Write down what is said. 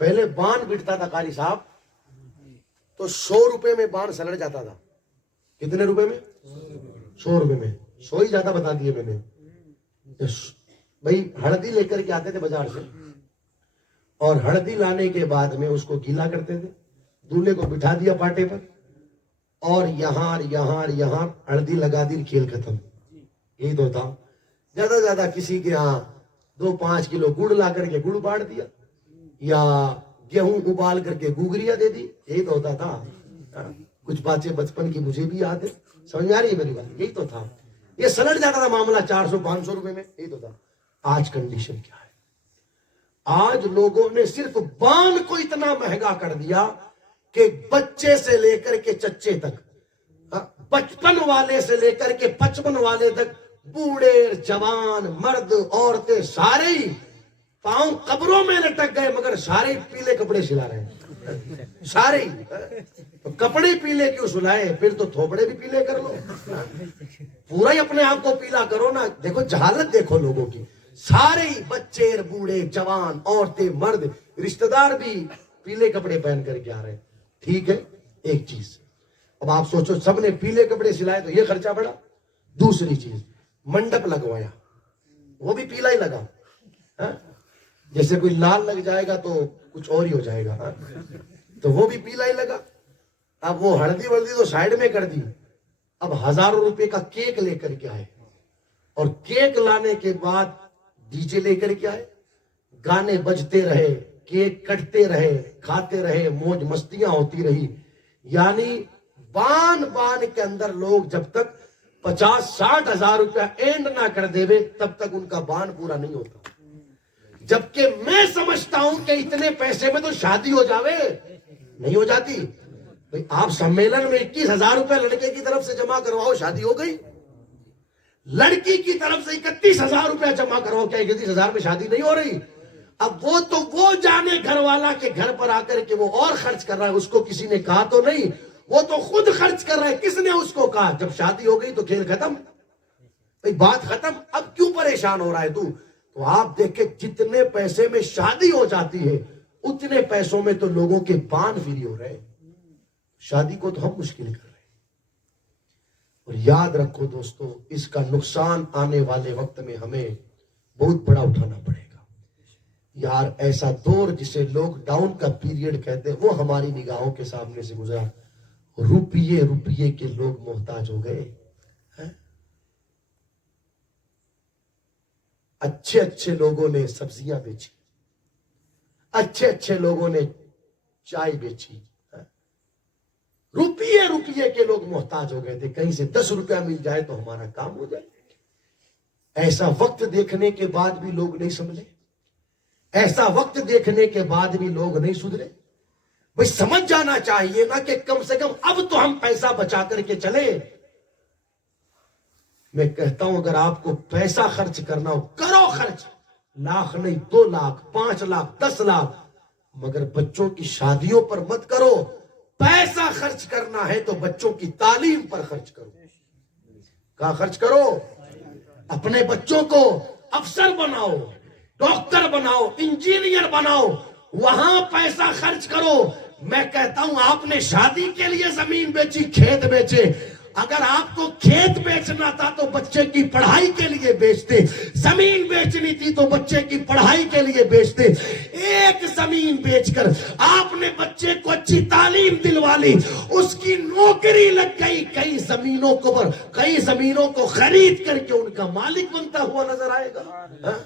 پہلے بان بٹتا تھا قاری صاحب تو 100 روپے میں بان سلڑ جاتا تھا. کتنے روپے میں؟ 100 روپے میں. 100 ہی زیادہ بتا دیے میں نے. بھائی ہلدی لے کر کے آتے تھے بازار سے, اور ہلدی لانے کے بعد میں اس کو گیلا کرتے تھے, دولہے کو بٹھا دیا پاٹے پر, اور یہاں ہلدی لگا دی, کھیل ختم. یہی تو تھا. زیادہ سے زیادہ کسی کے ہاں 2-5 کلو گڑ لا کر کے گڑ باڑ دیا, یا گیہوں ابال کر کے گوگریا دے دی. یہی تو ہوتا تھا. کچھ باتیں بچپن کی مجھے بھی یاد ہے. سمجھ میں آ رہی ہے میری بات؟ یہی تو تھا. یہ سلٹ جاتا تھا معاملہ 400-500 روپے میں. یہی تو تھا. آج کنڈیشن کیا ہے؟ آج لوگوں نے صرف بان کو اتنا مہنگا کر دیا کہ بچے سے لے کر کے چچے تک, 55 والے سے لے کر کے 55 والے تک, بوڑھے جوان مرد عورتیں سارے ہی پاؤں قبروں میں لٹک گئے, مگر سارے پیلے کپڑے سلا رہے ہیں. سارے تو کپڑے پیلے کیوں سلائے؟ پھر تو تھوپڑے بھی پیلے کر لو, پورا ہی اپنے آپ کو پیلا کرو نا. دیکھو جہالت دیکھو لوگوں کی. سارے ہی بچے بوڑھے جوان عورتیں مرد رشتہ دار بھی پیلے کپڑے پہن کر کے آ رہے ہیں. ٹھیک ہے, ایک چیز. اب آپ سوچو سب نے پیلے کپڑے سلائے تو یہ خرچہ بڑھا. دوسری چیز, منڈپ لگوایا, وہ بھی پیلا ہی لگا. جیسے کوئی لال لگ جائے گا تو کچھ اور ہی ہو جائے گا, تو وہ بھی پیلا ہی لگا. اب وہ ہلدی ولدی تو سائیڈ میں کر دی. اب ہزاروں روپے کا کیک لے کر کے آئے, اور کیک لانے کے بعد ڈی جے لے کر کے آئے, گانے بجتے رہے, کیک کٹتے رہے, کھاتے رہے, موج مستیاں ہوتی رہی. یعنی بان کے اندر لوگ جب تک 50-60 ہزار روپیہ اینڈ نہ کر دے تب تک ان کا بان پورا نہیں ہوتا. جبکہ میں سمجھتا ہوں کہ اتنے پیسے میں تو شادی ہو جاوے. نہیں ہو جاتی. بھئی آپ سمیلن میں 21,000 روپے لڑکے کی طرف سے جمع کرواؤ, شادی ہو گئی. لڑکی کی طرف سے 31,000 روپے جمع کرواؤ, کیا 31,000 میں شادی نہیں ہو رہی؟ اب وہ جانے گھر والا کے گھر پر آ کر کے وہ اور خرچ کر رہا ہے. اس کو کسی نے کہا تو نہیں, وہ تو خود خرچ کر رہا ہے. کس نے اس کو کہا؟ جب شادی ہو گئی تو کھیل ختم, بات ختم. اب کیوں پریشان ہو رہا ہے تو آپ دیکھیں جتنے پیسے میں شادی ہو جاتی ہے اتنے پیسوں میں تو لوگوں کے بان فری ہو رہے ہیں. شادی کو تو ہم مشکل کر رہے ہیں. اور یاد رکھو دوستو, اس کا نقصان آنے والے وقت میں ہمیں بہت بڑا اٹھانا پڑے گا. یار ایسا دور جسے لوگ ڈاؤن کا پیریڈ کہتے ہیں وہ ہماری نگاہوں کے سامنے سے گزرا. روپیے کے لوگ محتاج ہو گئے. اچھے لوگوں نے سبزیاں بیچی, اچھے لوگوں نے چائے بیچی. روپیے کے لوگ محتاج ہو گئے تھے. کہیں سے 10 روپیہ مل جائے تو ہمارا کام ہو جائے. ایسا وقت دیکھنے کے بعد بھی لوگ نہیں سمجھے, ایسا وقت دیکھنے کے بعد بھی لوگ نہیں سدھرے. بھئی سمجھ جانا چاہیے نا کہ کم سے کم اب تو ہم پیسہ بچا کر کے چلے. میں کہتا ہوں اگر آپ کو پیسہ خرچ کرنا ہو کرو خرچ, لاکھ نہیں 2 لاکھ 5 لاکھ 10 لاکھ, مگر بچوں کی شادیوں پر مت کرو. پیسہ خرچ کرنا ہے تو بچوں کی تعلیم پر خرچ کرو. کہاں خرچ کرو؟ اپنے بچوں کو افسر بناؤ, ڈاکٹر بناؤ, انجینئر بناؤ, وہاں پیسہ خرچ کرو. میں کہتا ہوں آپ نے شادی کے لیے زمین بیچی, کھیت بیچے. اگر آپ کو کھیت بیچنا تھا تو بچے کی پڑھائی کے لیے بیچتے, زمین بیچنی تھی تو بچے کی پڑھائی کے لیے بیچتے. ایک زمین بیچ کر آپ نے بچے کو اچھی تعلیم دلوا لی, اس کی نوکری لگ گئی. کئی زمینوں کو خرید کر کے ان کا مالک بنتا ہوا نظر آئے گا.